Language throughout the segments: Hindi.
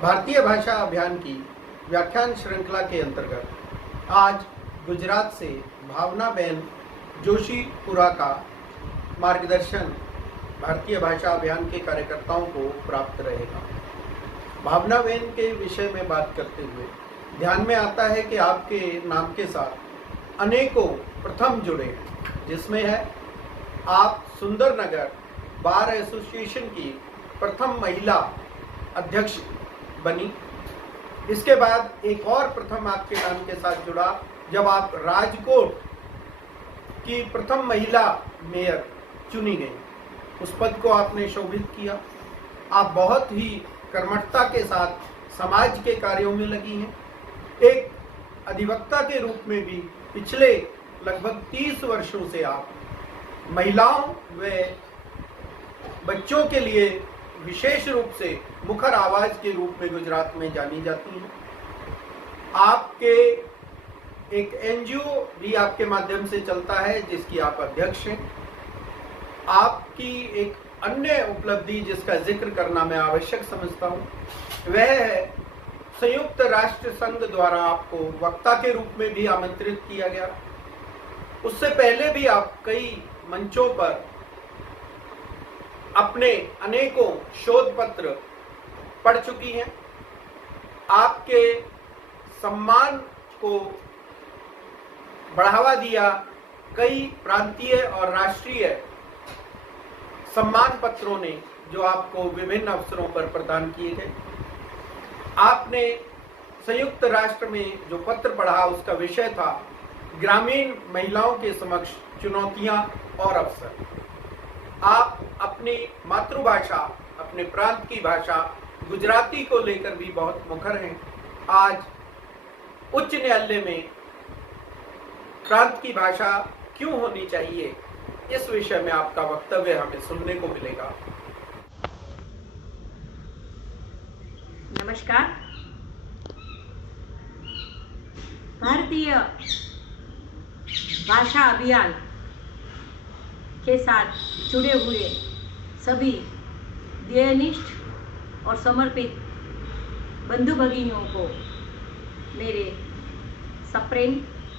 भारतीय भाषा अभियान की व्याख्यान श्रृंखला के अंतर्गत आज गुजरात से भावनाबेन जोशीपुरा का मार्गदर्शन भारतीय भाषा अभियान के कार्यकर्ताओं को प्राप्त रहेगा। भावनाबेन के विषय में बात करते हुए ध्यान में आता है कि आपके नाम के साथ अनेकों प्रथम जुड़े, जिसमें है आप सुंदरनगर बार एसोसिएशन की प्रथम महिला अध्यक्ष बनी। इसके बाद एक और प्रथम आपके नाम के साथ जुड़ा जब आप राजकोट की प्रथम महिला मेयर चुनी गई। उस पद को आपने शोभित किया। आप बहुत ही कर्मठता के साथ समाज के कार्यों में लगी हैं। एक अधिवक्ता के रूप में भी पिछले लगभग 30 वर्षों से आप महिलाओं व बच्चों के लिए विशेष रूप से मुखर आवाज के रूप में गुजरात में जानी जाती हैं। आपके एक एनजीओ भी आपके माध्यम से चलता है जिसकी आप अध्यक्ष हैं। आपकी एक अन्य उपलब्धि जिसका जिक्र करना मैं आवश्यक समझता हूं, वह है संयुक्त राष्ट्र संघ द्वारा आपको वक्ता के रूप में भी आमंत्रित किया गया। उससे पहले भी आप कई मंचों पर अपने अनेकों शोध पत्र पढ़ चुकी हैं। आपके सम्मान को बढ़ावा दिया कई प्रांतीय और राष्ट्रीय सम्मान पत्रों ने, जो आपको विभिन्न अवसरों पर प्रदान किए गए। आपने संयुक्त राष्ट्र में जो पत्र पढ़ा उसका विषय था ग्रामीण महिलाओं के समक्ष चुनौतियां और अवसर। आप अपनी मातृभाषा, अपने प्रांत की भाषा गुजराती को लेकर भी बहुत मुखर हैं। आज उच्च न्यायालय में प्रांत की भाषा क्यों होनी चाहिए, इस विषय में आपका वक्तव्य हमें सुनने को मिलेगा। नमस्कार। भारतीय भाषा अभियान के साथ जुड़े हुए सभी ध्येयनिष्ठ और समर्पित बंधु भगिनियों को मेरे सप्रेम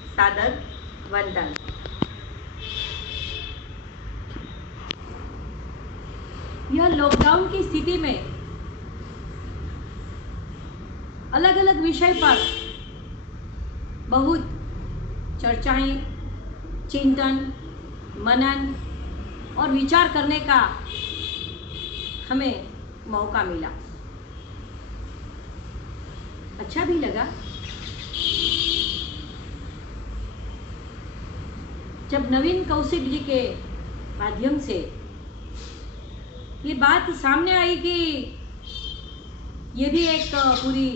सादर वंदन। यह लॉकडाउन की स्थिति में अलग अलग विषय पर बहुत चर्चाएं, चिंतन, मनन और विचार करने का हमें मौका मिला। अच्छा भी लगा। जब नवीन कौशिक जी के माध्यम से ये बात सामने आई कि ये भी एक पूरी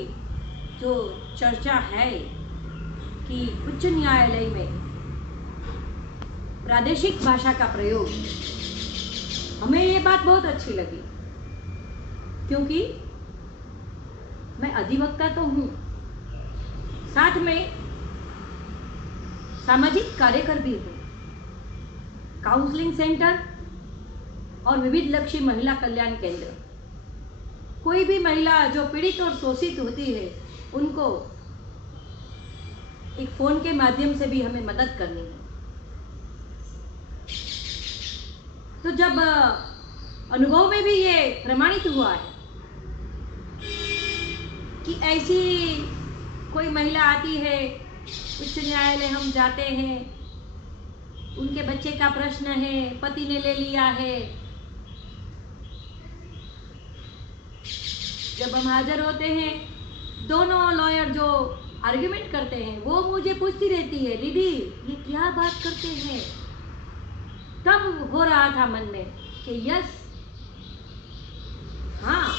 जो चर्चा है कि उच्च न्यायालय में प्रादेशिक भाषा का प्रयोग, हमें ये बात बहुत अच्छी लगी, क्योंकि मैं अधिवक्ता तो हूँ, साथ में सामाजिक कार्यकर भी हूँ। काउंसलिंग सेंटर और विविध लक्ष्य महिला कल्याण केंद्र, कोई भी महिला जो पीड़ित और शोषित होती है उनको एक फोन के माध्यम से भी हमें मदद करनी है। तो जब अनुभव में भी ये प्रमाणित हुआ है कि ऐसी कोई महिला आती है, उच्च न्यायालय हम जाते हैं, उनके बच्चे का प्रश्न है, पति ने ले लिया है, जब हम हाजिर होते हैं दोनों लॉयर जो आर्ग्यूमेंट करते हैं वो मुझे पूछती रहती है, दीदी ये क्या बात करते हैं। तब हो रहा था मन में कि यस, हाँ,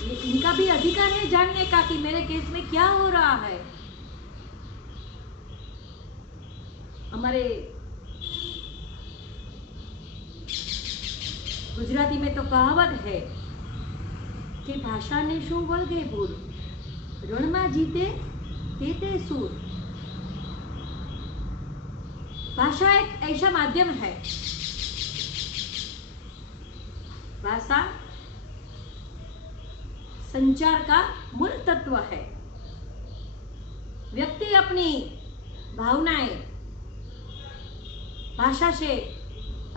ये इनका भी अधिकार है जानने का कि मेरे केस में क्या हो रहा है। हमारे गुजराती में तो कहावत है कि भाषा ने शू वळगे पूर, रणमा जीते तेते सूर। भाषा एक ऐसा माध्यम है, भाषा संचार का मूल तत्व है। व्यक्ति अपनी भावनाएं भाषा से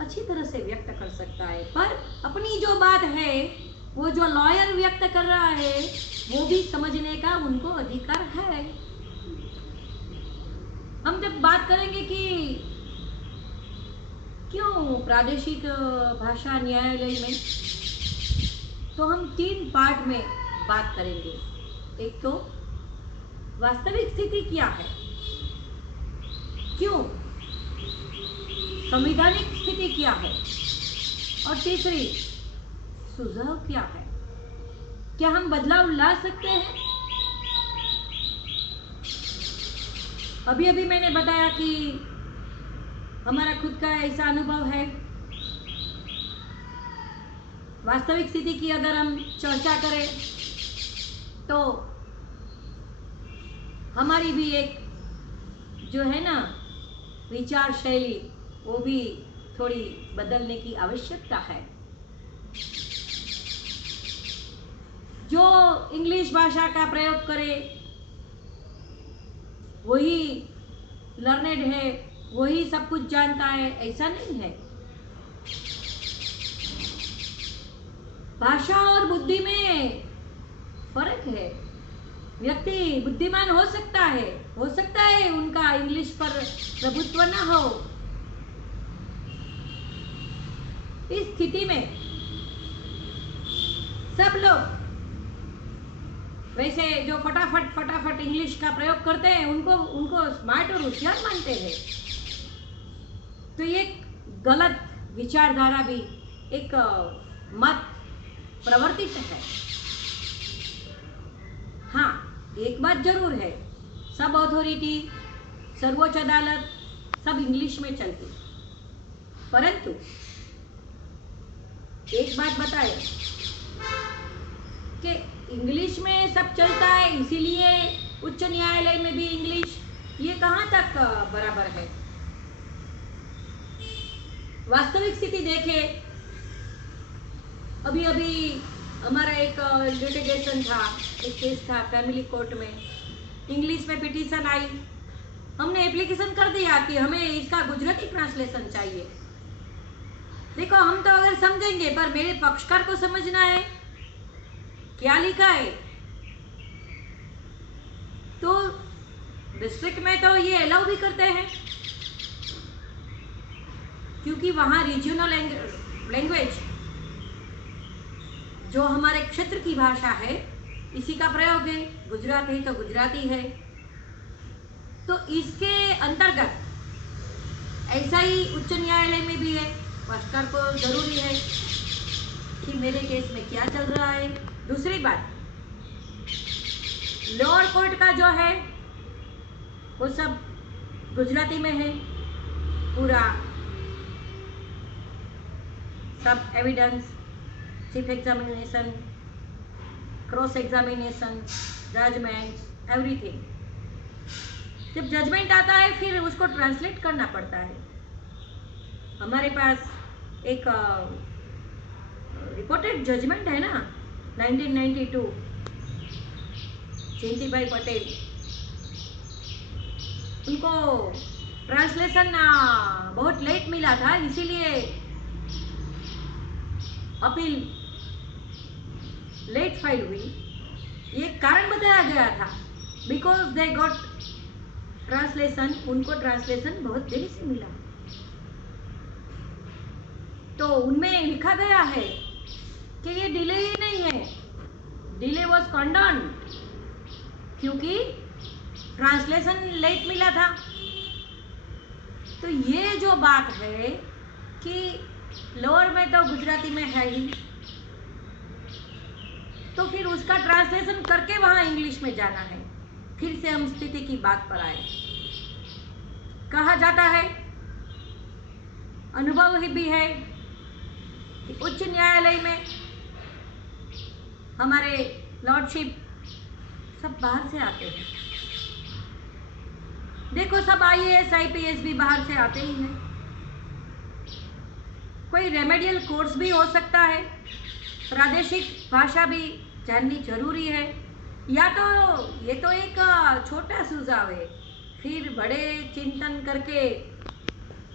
अच्छी तरह से व्यक्त कर सकता है, पर अपनी जो बात है वो जो लॉयर व्यक्त कर रहा है वो भी समझने का उनको अधिकार है। हम जब बात करेंगे कि क्यों प्रादेशिक भाषा न्यायालय में, तो हम 3 पार्ट में बात करेंगे। एक तो वास्तविक स्थिति क्या है, क्यों, संवैधानिक स्थिति क्या है, और तीसरी सुझाव क्या है, क्या हम बदलाव ला सकते हैं। अभी अभी मैंने बताया कि हमारा खुद का ऐसा अनुभव है। वास्तविक स्थिति की अगर हम चर्चा करें तो हमारी भी एक जो है ना विचार शैली वो भी थोड़ी बदलने की आवश्यकता है। जो इंग्लिश भाषा का प्रयोग करे वही लर्नेड है, वही सब कुछ जानता है, ऐसा नहीं है। भाषा और बुद्धि में फर्क है। व्यक्ति बुद्धिमान हो सकता है उनका इंग्लिश पर प्रभुत्व ना हो। इस स्थिति में सब लोग वैसे जो फटाफट इंग्लिश का प्रयोग करते हैं उनको स्मार्ट और होशियार मानते हैं। तो ये गलत विचारधारा भी एक मत प्रवर्तित है। हाँ, एक बात जरूर है, सब अथॉरिटी, सर्वोच्च अदालत सब इंग्लिश में चलती, परंतु एक बात बताए कि इंग्लिश में सब चलता है इसीलिए उच्च न्यायालय में भी इंग्लिश, ये कहाँ तक बराबर है। वास्तविक स्थिति देखे, अभी हमारा एक लिटिगेशन था, एक केस था फैमिली कोर्ट में, इंग्लिश में पिटीशन आई, हमने एप्लीकेशन कर दिया कि हमें इसका गुजराती ट्रांसलेशन चाहिए। देखो, हम तो अगर समझेंगे, पर मेरे पक्षकार को समझना है क्या लिखा है। तो डिस्ट्रिक्ट में तो ये अलाउ भी करते हैं क्योंकि वहाँ रीजनल लैंग्वेज जो हमारे क्षेत्र की भाषा है इसी का प्रयोग है। गुजरात है तो गुजराती है। तो इसके अंतर्गत ऐसा ही उच्च न्यायालय में भी है। पक्षकार को जरूरी है कि मेरे केस में क्या चल रहा है। दूसरी बात, लोअर कोर्ट का जो है वो सब गुजराती में है। पूरा सब evidence, chief examination, cross examination, judgments, everything. जब जजमेंट आता है फिर उसको ट्रांसलेट करना पड़ता है। हमारे पास एक रिपोर्टेड जजमेंट है ना 1992, जयंती भाई पटेल, उनको ट्रांसलेशन बहुत लेट मिला था, इसीलिए अपील लेट फाइल हुई। ये कारण बताया गया था, बिकॉज दे गॉट ट्रांसलेशन, उनको ट्रांसलेशन बहुत देरी से मिला। तो उनमें लिखा गया है कि ये डिले ही नहीं है, डिले वॉज कंडोन, क्योंकि ट्रांसलेशन लेट मिला था। तो ये जो बात है कि लोअर में तो गुजराती में है ही, तो फिर उसका ट्रांसलेशन करके वहां इंग्लिश में जाना है। फिर से हम स्थिति की बात पर आए। कहा जाता है, अनुभव ही भी है कि उच्च न्यायालय में हमारे लॉर्डशिप सब बाहर से आते हैं। देखो, सब IAS IPS भी बाहर से आते ही हैं। कोई रेमेडियल कोर्स भी हो सकता है, प्रादेशिक भाषा भी जाननी जरूरी है। या तो ये तो एक छोटा सुझाव है, फिर बड़े चिंतन करके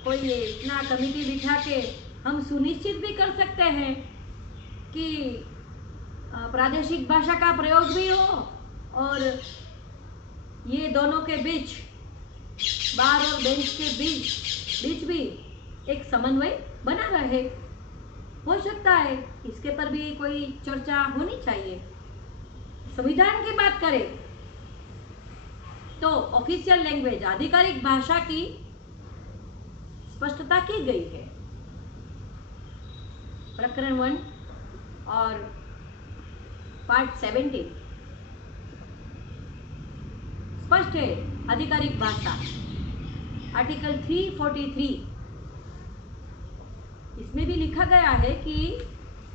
कोई इतना कमिटी बिठा के हम सुनिश्चित भी कर सकते हैं कि प्रादेशिक भाषा का प्रयोग भी हो और ये दोनों के बीच, बार और बेंच के बीच भी एक समन्वय बना रहे। हो सकता है इसके पर भी कोई चर्चा होनी चाहिए। संविधान की बात करें तो ऑफिशियल लैंग्वेज, आधिकारिक भाषा की स्पष्टता की गई है। प्रकरण 1 और पार्ट 17 स्पष्ट है। आधिकारिक भाषा आर्टिकल 343 इसमें भी लिखा गया है कि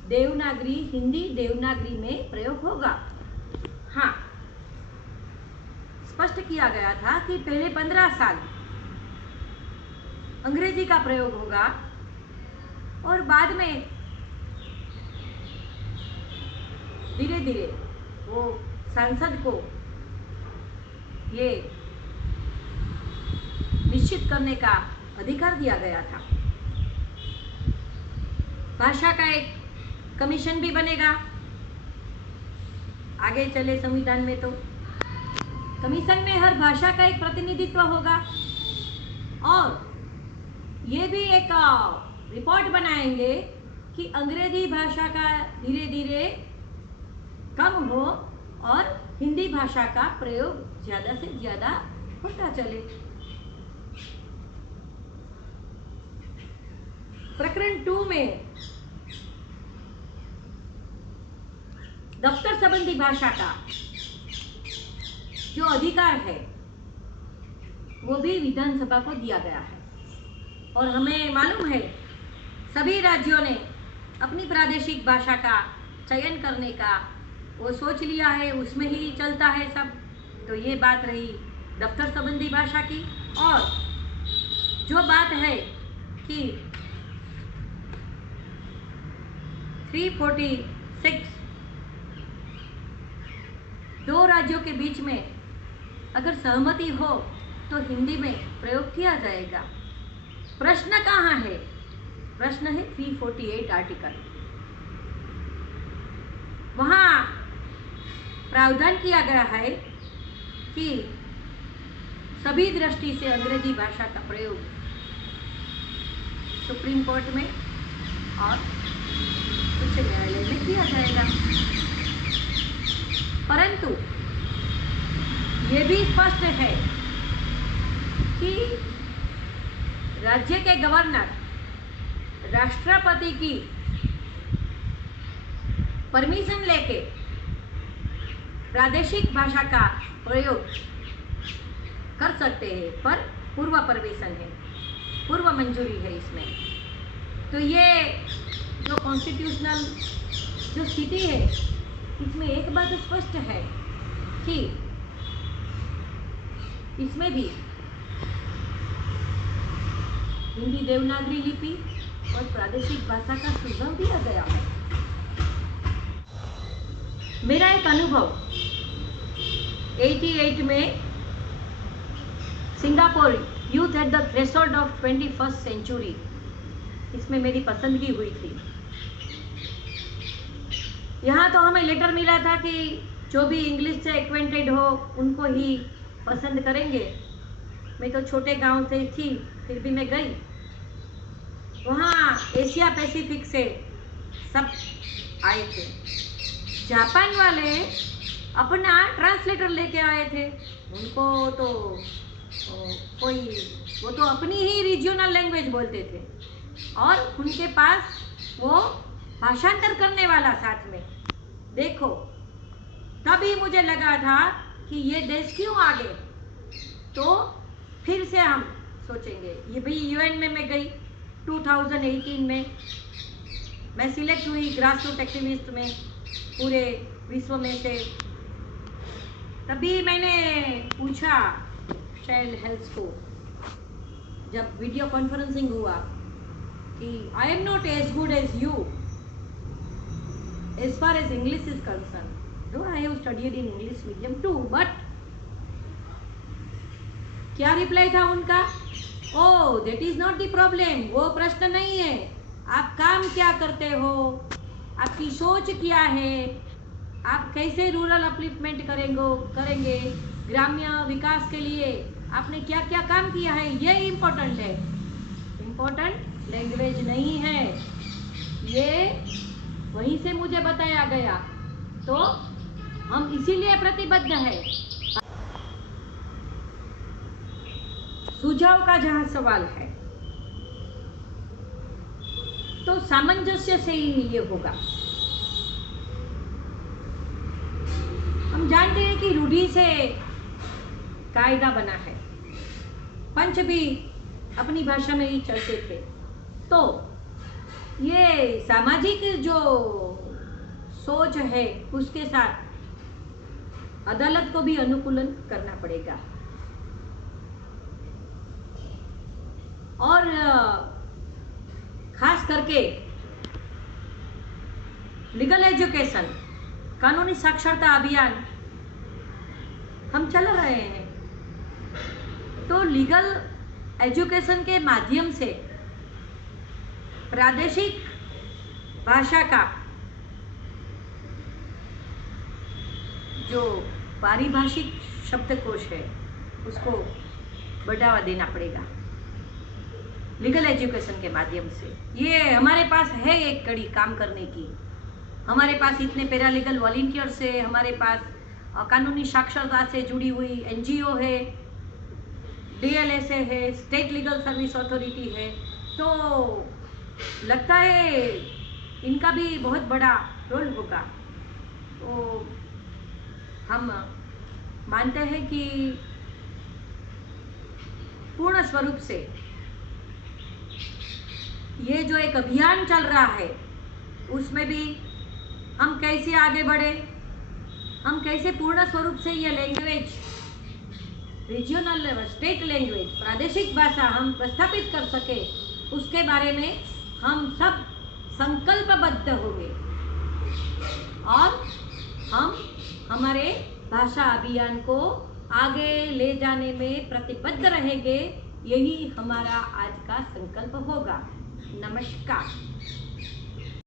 देवनागरी, हिंदी देवनागरी में प्रयोग होगा। हाँ, स्पष्ट किया गया था कि पहले 15 साल अंग्रेजी का प्रयोग होगा और बाद में धीरे धीरे वो सांसद को ये निश्चित करने का अधिकार दिया गया था। भाषा का एक कमीशन भी बनेगा आगे चले संविधान में। तो कमीशन में हर भाषा का एक प्रतिनिधित्व होगा और ये भी एक रिपोर्ट बनाएंगे कि अंग्रेजी भाषा का धीरे धीरे कम हो और हिंदी भाषा का प्रयोग ज्यादा से ज्यादा होता चले। प्रकरण 2 में दफ्तर संबंधी भाषा का जो अधिकार है वो भी विधानसभा को दिया गया है और हमें मालूम है सभी राज्यों ने अपनी प्रादेशिक भाषा का चयन करने का वो सोच लिया है, उसमें ही चलता है सब। तो ये बात रही दफ्तर संबंधी भाषा की। और जो बात है कि 346 दो राज्यों के बीच में अगर सहमति हो तो हिंदी में प्रयोग किया जाएगा। प्रश्न कहाँ है? प्रश्न है 348 आर्टिकल। वहाँ प्रावधान किया गया है कि सभी दृष्टि से अंग्रेजी भाषा का प्रयोग सुप्रीम कोर्ट में और उच्च न्यायालय में किया जाएगा। परंतु ये भी स्पष्ट है कि राज्य के गवर्नर राष्ट्रपति की परमिशन लेके प्रादेशिक भाषा का प्रयोग कर सकते हैं, पर पूर्व परमिशन है, पूर्व मंजूरी है इसमें। तो ये जो कॉन्स्टिट्यूशनल जो स्थिति है इसमें एक बात स्पष्ट है कि इसमें भी हिंदी देवनागरी लिपि और प्रादेशिक भाषा का सुझाव दिया गया है। मेरा एक अनुभव 88 में Singapore youth at the threshold of 21st century, इसमें मेरी पसंदगी हुई थी। यहाँ तो हमें लेटर मिला था कि जो भी इंग्लिश से एक्वेंटेड हो उनको ही पसंद करेंगे। मैं तो छोटे गांव से थी, फिर भी मैं गई। वहाँ एशिया पैसिफिक से सब आए थे। जापान वाले अपना ट्रांसलेटर लेके आए थे। उनको तो वो तो अपनी ही रीजनल लैंग्वेज बोलते थे और उनके पास वो भाषांतर करने वाला साथ में। देखो, तभी मुझे लगा था कि ये देश क्यों आगे। तो फिर से हम सोचेंगे। ये भी यूएन में मैं गई 2018 में, मैं सिलेक्ट हुई ग्रास रूट एक्टिविस्ट में पूरे विश्व में से। तभी मैंने पूछा चाइल्ड हेल्थ को, जब वीडियो कॉन्फ्रेंसिंग हुआ, कि I am not as good as you as far as English is concern. though I have studied in English medium too, but क्या रिप्लाई था उनका? Oh, that is not the problem, वो प्रश्न नहीं है। आप काम क्या करते हो, आपकी सोच क्या है, आप कैसे रूरल अपलिफ्टमेंट करेंगे, ग्राम्य विकास के लिए आपने क्या क्या काम किया है, ये इम्पोर्टेंट है। इम्पोर्टेंट लैंग्वेज नहीं है, ये वहीं से मुझे बताया गया, तो हम इसीलिए प्रतिबद्ध है। सुझाव का जहां सवाल है तो सामंजस्य से ही ये होगा। हम जानते हैं कि रूढ़ी से कायदा बना है, पंच भी अपनी भाषा में ही चलते थे, तो ये सामाजिक जो सोच है उसके साथ अदालत को भी अनुकूलन करना पड़ेगा। और खास करके लीगल एजुकेशन, कानूनी साक्षरता अभियान हम चला रहे हैं, तो लीगल एजुकेशन के माध्यम से प्रादेशिक भाषा का जो पारिभाषिक शब्दकोश है उसको बढ़ावा देना पड़ेगा लीगल एजुकेशन के माध्यम से। ये हमारे पास है एक कड़ी काम करने की। हमारे पास इतने पैरालीगल वॉलंटियर्स है, हमारे पास कानूनी साक्षरता से जुड़ी हुई एनजीओ है, DLSA है, स्टेट लीगल सर्विस अथॉरिटी है, तो लगता है इनका भी बहुत बड़ा रोल होगा। तो हम मानते हैं कि पूर्ण स्वरूप से ये जो एक अभियान चल रहा है उसमें भी हम कैसे आगे बढ़े, हम कैसे पूर्ण स्वरूप से ये language, regional level, state language, प्रादेशिक भाषा हम प्रस्थापित कर सके, उसके बारे में हम सब संकल्पबद्ध होंगे और हम हमारे भाषा अभियान को आगे ले जाने में प्रतिबद्ध रहेंगे। यही हमारा आज का संकल्प होगा। नमस्कार।